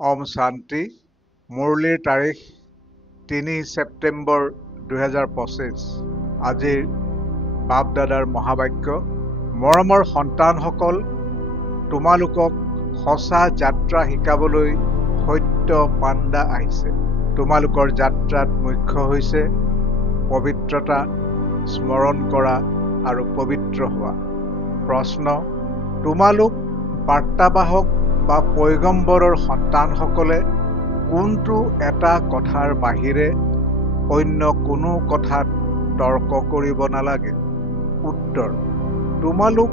ওম শান্তি। মুৰলীৰ তাৰিখ ৩ ছেপ্টেম্বৰ ২০২৫। আজিৰ বাপ দাদাৰ মহাবাক্য। মৰমৰ সন্তানসকল, তোমালোকক সঁচা যাত্ৰা শিকাবলৈ সত্য পাণ্ডা আহিছে। তোমালোকৰ যাত্ৰাত মুখ্য হৈছে পবিত্ৰতা, স্মৰণ কৰা আৰু পবিত্ৰ হোৱা। প্ৰশ্ন: তোমালোক বাৰ্তাবাহক বা পয়গম্বৰৰ সন্তানসকলে কোনটো এটা কথাৰ বাহিৰে অন্য কোনো কথাত তৰ্ক কৰিব নালাগে? উত্তৰ: তোমালোক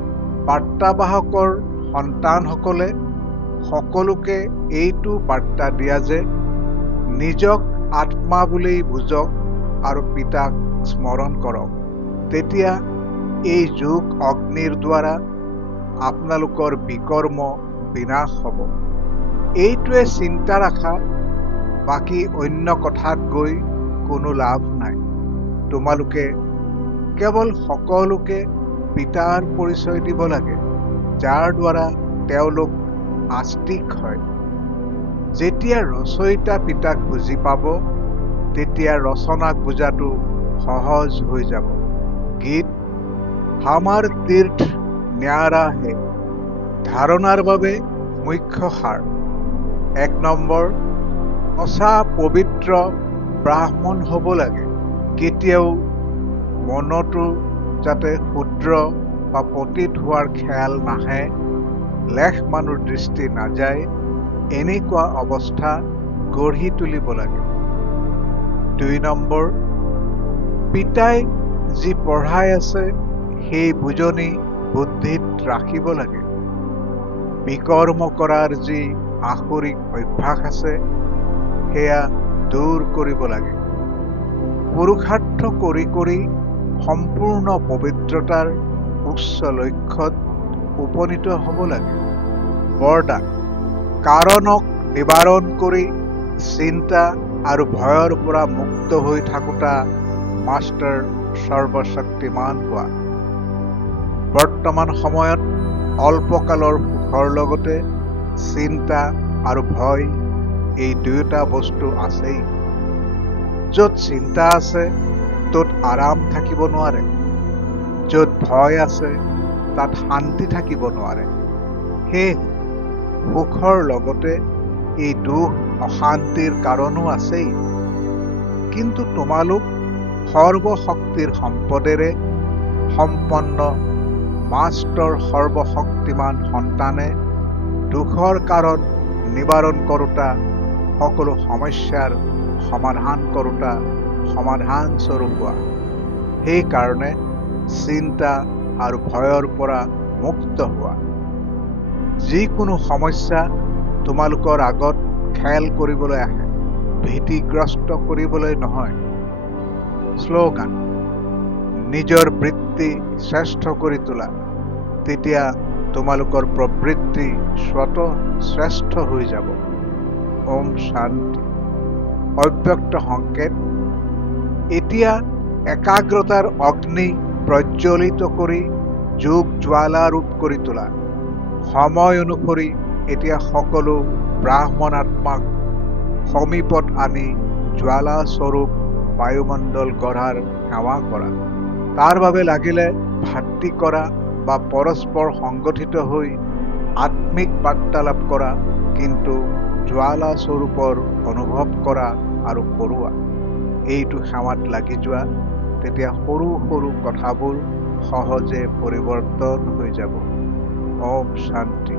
বাৰ্তাবাহকৰ সন্তানসকলে সকলোকে এইটো বাৰ্তা দিয়া যে নিজক আত্মা বুলি বুজক আৰু পিতাক স্মৰণ কৰক। তেতিয়া এই যোগ অগ্নিৰ দ্বাৰা আপোনালোকৰ বিকৰ্ম বিনাশ হ'ব। এইটোৱে চিন্তা ৰাখা, বাকী অন্য কথাত গৈ কোনো লাভ নাই। তোমালোকে কেৱল সকলোকে পিতাৰ পৰিচয় দিব লাগে, যাৰ দ্বাৰা তেওঁলোক আস্তিক হয়। যেতিয়া ৰচয়িতা পিতাক বুজি পাব, তেতিয়া ৰচনাক বুজাটো সহজ হৈ যাব। গীত: হামাৰ তীৰ্থ ন্যাৰা হে। ধাৰণাৰ বাবে মুখ্য সাৰ: ১ নম্বৰ, সঁচা পবিত্ৰ ব্ৰাহ্মণ হ'ব লাগে। কেতিয়াও মনতো যাতে ক্ষুদ্ৰ বা পতিত হোৱাৰ খেয়াল নাহে, লেখ মানুহ দৃষ্টি নাযায়, এনেকুৱা অৱস্থা গঢ়ি তুলিব লাগে। ২ নম্বৰ, পিতাই যি পঢ়াই আছে সেই বুজনি বুদ্ধিত ৰাখিব লাগে। বিকৰ্ম কৰাৰ যি আসুৰিক অভ্যাস আছে সেয়া দূৰ কৰিব লাগে। পুৰুষাৰ্থ কৰি কৰি সম্পূৰ্ণ পবিত্ৰতাৰ উচ্চ লক্ষ্যত উপনীত হ'ব লাগে। বৰদান: কাৰণক নিবাৰণ কৰি চিন্তা আৰু ভয়ৰ পৰা মুক্ত হৈ থাকোঁতা মাষ্টাৰ সৰ্বশক্তিমান হোৱা। বৰ্তমান সময়ত অল্পকালৰ সুখৰ লগতে চিন্তা আৰু ভয়, এই দুয়োটা বস্তু আছেই। য'ত চিন্তা আছে ত'ত আৰাম থাকিব নোৱাৰে, য'ত ভয় আছে তাত শান্তি থাকিব নোৱাৰে। সেয়ে সুখৰ লগতে এই দুখ অশান্তিৰ কাৰণো আছেই। কিন্তু তোমালোক সৰ্বশক্তিৰ সম্পদেৰে সম্পন্ন মাষ্টৰ সৰ্বশক্তিমান সন্তানে দুখৰ কাৰণ নিবাৰণ কৰোঁতা, সকলো সমস্যাৰ সমাধান কৰোঁতা সমাধান স্বৰূপ হোৱা। সেইকাৰণে চিন্তা আৰু ভয়ৰ পৰা মুক্ত হোৱা। যিকোনো সমস্যা তোমালোকৰ আগত খেল কৰিবলৈ আহে, ভীতিগ্ৰস্ত কৰিবলৈ নহয়। শ্লোগান: নিজৰ বৃত্তি শ্ৰেষ্ঠ কৰি তোলা, তেতিয়া তোমালোকৰ প্ৰবৃত্তি স্বতঃ শ্ৰেষ্ঠ হৈ যাব। ওম শান্তি। অব্যক্ত সংকেত: এতিয়া একাগ্ৰতাৰ অগ্নি প্ৰজ্বলিত কৰি যোগ জ্বালাৰূপ কৰি তোলা। সময় অনুসৰি এতিয়া সকলো ব্ৰাহ্মণ আত্মাক সমীপত আনি জ্বালাস্বৰূপ বায়ুমণ্ডল গঢ়াৰ সেৱা কৰা। তাৰ বাবে লাগিলে ভাতৃ কৰা বা পৰস্পৰ সংগঠিত হৈ আত্মিক বাৰ্তালাপ কৰা, কিন্তু জ্বালা স্বৰূপৰ অনুভৱ কৰা আৰু কৰোৱা। এইটো সেৱাত লাগি যোৱা, তেতিয়া সৰু সৰু কথাবোৰ সহজে পৰিৱৰ্তন হৈ যাব। ওম শান্তি।